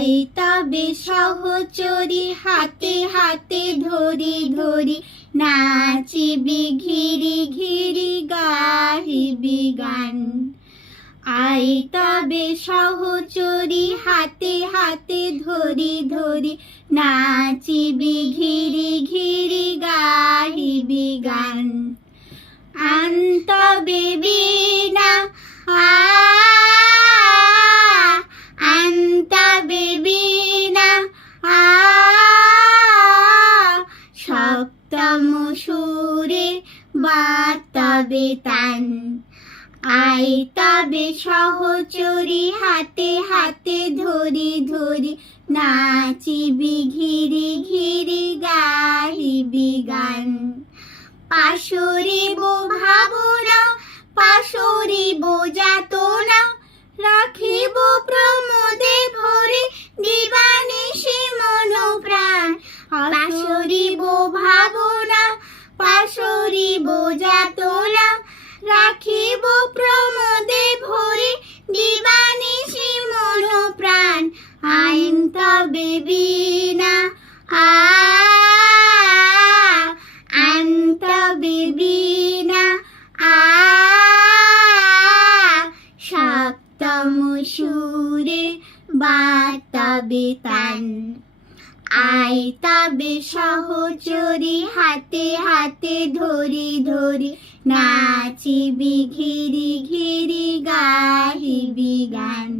আয় তবে সহচরী হাতে হাতে ধরি ধরি নাচিবি ঘিরি ঘিরি গাহিবি গান আয় তবে সহচরী হাতে হাতে ধরি ধরি নাচিবি ঘিরি ঘিরি গাহিবি গান আনতবে বীণা আনতবে বীণা সপ্তম সুরে বাতাবে তান আয় তবে সহচরী হাতে হাতে ধরি ধরি নাচিবি ঘিরি ঘিরি গাহিবি গান পাশরিব ভাবনা পাশরিব যাতনা রাখিব প্রমোদে ভরে দিবানিশি মন প্রাণ পাশরিব ভাবনা পাশরিব যাতনা রাখিব প্রমোদে ভরে দিবানিশি মন প্রাণ আইন তবে বীণা আনতবে বীণা সপ্তম সুরে বাতাবে তান আয় তবে সহচরী হাতে হাতে ধরি ধরি নাচিবি ঘিরি ঘিরি গাহিবি গান।